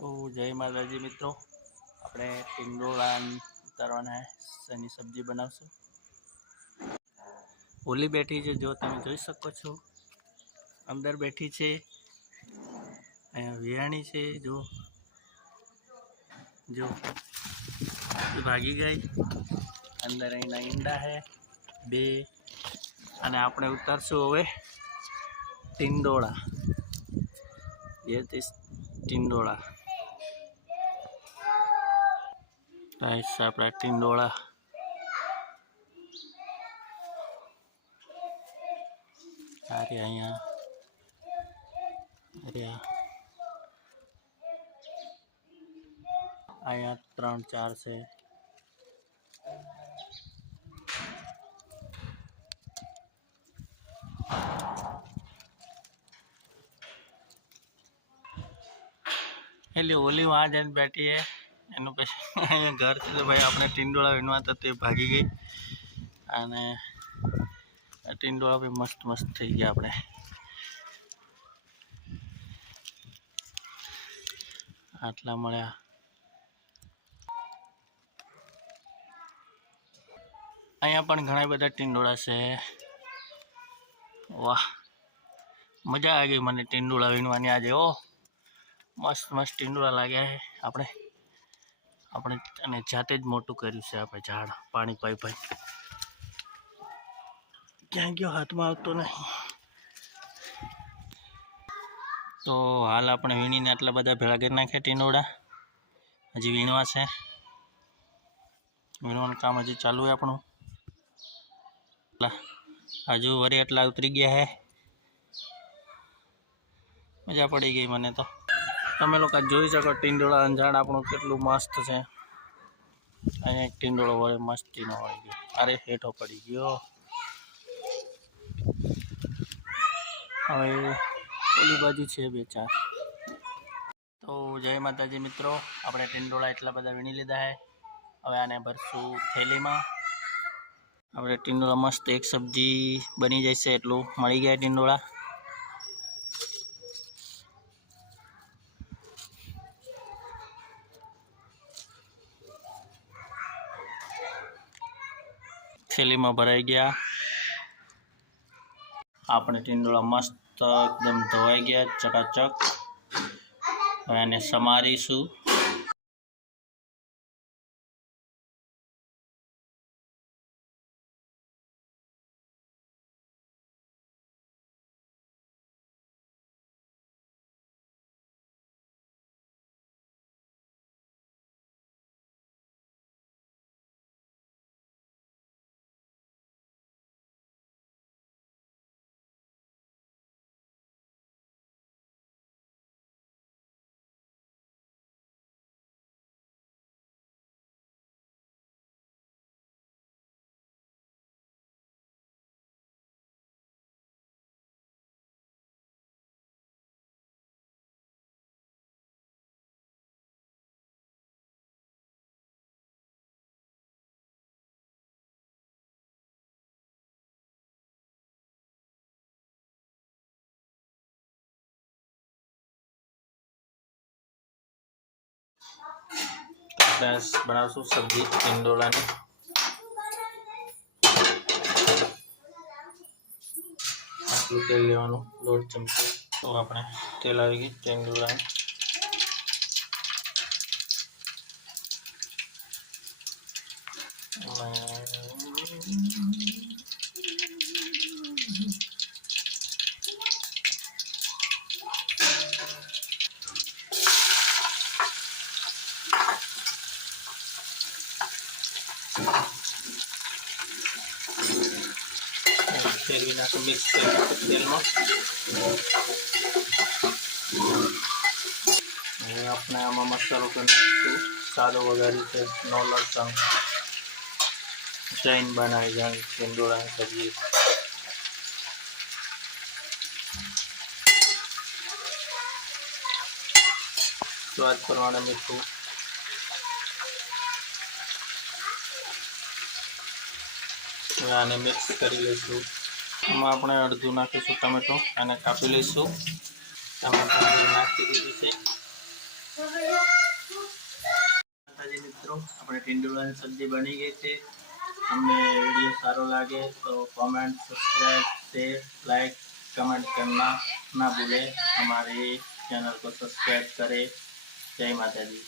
તો જય માતાજી મિત્રો, આપણે ટીંડોળા ઉતારવાના શની સબ્જી બનાવશું. ઓલી બેઠી છે, જો તમે જોઈ શકો છો, અંદર બેઠી છે. અહીંયા વિયાણી છે, જો જો ભાગી ગઈ. અંદર અહીંના ઈંડા હે બે, અને આપણે ઉતારશું હવે ટીંડોળા. ये ટીંડોળા આપણા ટીંડોળા અરે અહીંયા અહીંયા 3-4 છે. એટલે ઓલી वहाँ જઈને બેઠી है, એનું પછી અહીંયા ઘર છે. તો ભાઈ આપણે ટીંડોળા વીણવા હતા તે ભાગી ગઈ, અને ટીંડોળા બી મસ્ત મસ્ત થઈ ગયા. આપણે આટલા મળ્યા. અહીંયા પણ ઘણા બધા ટીંડોળા છે. વાહ, મજા આવી ગઈ મને ટીંડોળા વીણવાની આજે. ઓ મસ્ત મસ્ત ટીંડોળા લાગ્યા છે. આપણે અને જાતે જ મોટું કર્યું છે આપણે ઝાડ. પાણી પાઈ પાઈ ક્યાં ગયો, હાથમાં આવતો નહીં. તો હાલ આપણે વીણીને આટલા બધા ભેળા કરી નાખ્યા ટીંડોળા. હજી વીણવા છે. વીણવાનું કામ હજી ચાલુ છે આપણું. હજુ વળી એટલા ઉતરી ગયા હે. મજા પડી ગઈ મને તો. તમે લોકો જોઈ શકો ટીંડોળા ઝાડ આપણું કેટલું મસ્ત છે. અહીંયા એક ટીંડોળો વળે મસ્તીનો વળી ગયો. અરે હેઠો પડી ગયો. હવે ઓલી બાજુ છે 2-4. તો જય માતાજી મિત્રો, આપણે ટીંડોળા એટલા બધા વીણી લીધા છે. હવે આને ભરશું થેલીમાં. આપણે ટીંડોળા મસ્ત એક સબ્જી બની જશે એટલું મળી ગયા ટીંડોળા. થેલીમાં ભરાઈ ગયા. આપણે ટીંડોળા મસ્ત એકદમ ધોવાઈ ગયા ચકાચક. હવે આને સમારીશું. બનાવશું સબ્જી ટીંડોળાની. આટલું તેલ લેવાનું, 1.5 ચમચી. તો આપણે તેલ આવી ગઈ ટીંડોળાની. ફેરવી નાખું મિક્સ કરી તેલમાં. હવે આપણે આમાં મસાલો કરી નાખીશું. સાદો વઘારી છે, નો લસણ. જૈન બનાવી જાય ટીંડોળાની સબ્જી. સ્વાદ પ્રમાણે મીઠું. હવે આને મિક્સ કરી લઈશું. એમાં આપણે અડધું નાખીશું ટમેટો. આને કાપી લઈશું. ટમેટો નાખી દીધું છે. માતાજી મિત્રો, આપણે ટીંડોળાની સબ્જી બની ગઈ છે. તમને वीडियो सारो लगे तो comment, subscribe, share, like, comment करना ना भूले. हमारे चैनल को सब्सक्राइब करें. जय माता दी.